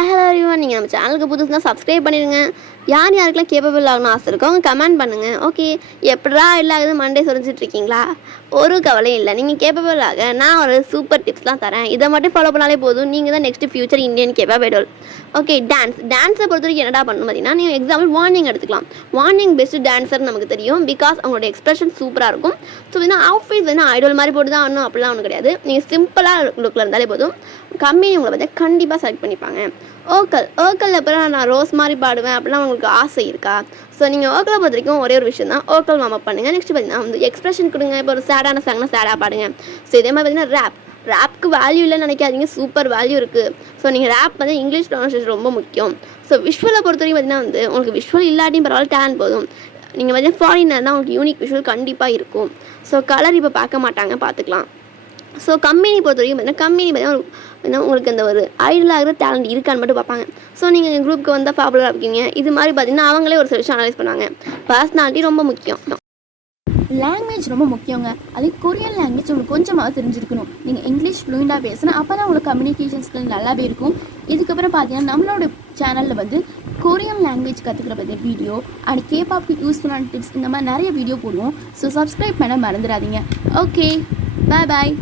Hi hello everyone, நீங்கள் நம்ம சேனலுக்கு புதுசுனா சப்ஸ்கிரைப் பண்ணிடுங்க. யார் யாருக்கெல்லாம் கேப்பபிள் ஆகணும்னு ஆசை இருக்கோ அவங்க கமெண்ட் பண்ணுங்கள். ஓகே, எப்படா எல்லாகுது மண்டே சொரிஞ்சிட்டு இருக்கீங்களா? ஒரு கவலையும் இல்லை, நீங்கள் கேப்பபிள் ஆக நான் ஒரு சூப்பர் டிப்ஸ்லாம் தரேன். இதை மட்டும் ஃபாலோ பண்ணாலே போதும், நீங்கள் தான் next future Indian capable. Okay, டான்ஸை பொறுத்த வரைக்கும் என்னடா பண்ணணும் பார்த்தீங்கன்னா, நீங்கள் எக்ஸாம்பிள் வார்னிங் எடுத்துக்கலாம். வார்னிங் பெஸ்ட்டு டான்ஸர் நமக்கு தெரியும், பிகாஸ் அவங்களோட எக்ஸ்பிரஷன் சூப்பராக இருக்கும். ஸோ பார்த்தீங்கன்னா அவுட்ஃபிட் வந்து ஐடல் மாதிரி போட்டு தான் ஆடணும் அப்படிலாம் ஒன்றும் கிடையாது. நீங்கள் சிம்பிளாக லுக்கில் இருந்தாலே போதும், கம்பெனி உங்களை வந்து கண்டிப்பாக செலக்ட் பண்ணிப்பாங்க. ஓக்கல் அப்புறம் நான் ரோஸ் மாதிரி பாடுவேன் அப்படிலாம் உங்களுக்கு ஆசை இருக்கா? ஸோ நீங்கள் ஓக்கலை பொறுத்த வரைக்கும் ஒரே ஒரு விஷயம் தான், ஓக்கல் வார்ம் அப் பண்ணுங்கள். நெக்ஸ்ட் பார்த்தீங்கன்னா வந்து எக்ஸ்பிரஷன் கொடுங்க. இப்போ ஒரு சேடான சாங்னா சேடாக பாடுங்க. ஸோ இதே மாதிரி பார்த்தீங்கன்னா ரேப்க்கு வேல்யூ இல்லைன்னு நினைக்காதீங்க, சூப்பர் வேல்யூ இருக்குது. ஸோ நீங்கள் ரேப் வந்து இங்கிலீஷ் ப்ரொனன்சியேஷன் ரொம்ப முக்கியம். ஸோ விஷுவலை பொறுத்த வரைக்கும் பார்த்தீங்கன்னா வந்து உங்களுக்கு விஷுவல் இல்லாட்டியும் பரவாயில்ல, டேலண்ட் போதும். நீங்கள் வந்து ஃபாரினர் தான், உங்களுக்கு யூனிக் விஷுவல் கண்டிப்பாக இருக்கும். ஸோ கலர் இப்போ பார்க்க மாட்டாங்க, பார்த்துக்கலாம். ஸோ கம்பெனி பொறுத்த வரைக்கும் பார்த்தீங்கன்னா உங்களுக்கு அந்த ஒரு ஐடலாகிற டேலண்ட் இருக்கான்னு மட்டும் பார்ப்பாங்க. ஸோ நீங்கள் எங்கள் குரூப்புக்கு வந்தால் பாப்புலராக இருக்கீங்க, இது மாதிரி பார்த்தீங்கன்னா அவங்களே ஒரு சில விஷயம் அனலைஸ் பண்ணுவாங்க. பர்சனாலிட்டி ரொம்ப முக்கியம். லாங்குவேஜ் ரொம்ப முக்கியங்க. அது கொரியன் லாங்குவேஜ் உங்களுக்கு கொஞ்சமாக தெரிஞ்சிருக்கணும். நீங்கள் இங்கிலீஷ் ஃப்ளூயண்டாக பேசினா அப்போ தான் உங்களுக்கு கம்யூனிகேஷன் ஸ்கில் நல்லாவே இருக்கும். இதுக்கப்புறம் பார்த்தீங்கன்னா நம்மளோட சேனலில் வந்து கொரியன் லாங்குவேஜ் கற்றுக்கிற பற்றி வீடியோ அண்ட் கேபாப்க்கு யூஸ்ஃபுல்லான டிப்ஸ் இந்த மாதிரி நிறைய வீடியோ போடுவோம். ஸோ சப்ஸ்கிரைப் பண்ண மறந்துடாதீங்க. ஓகே, பாய்.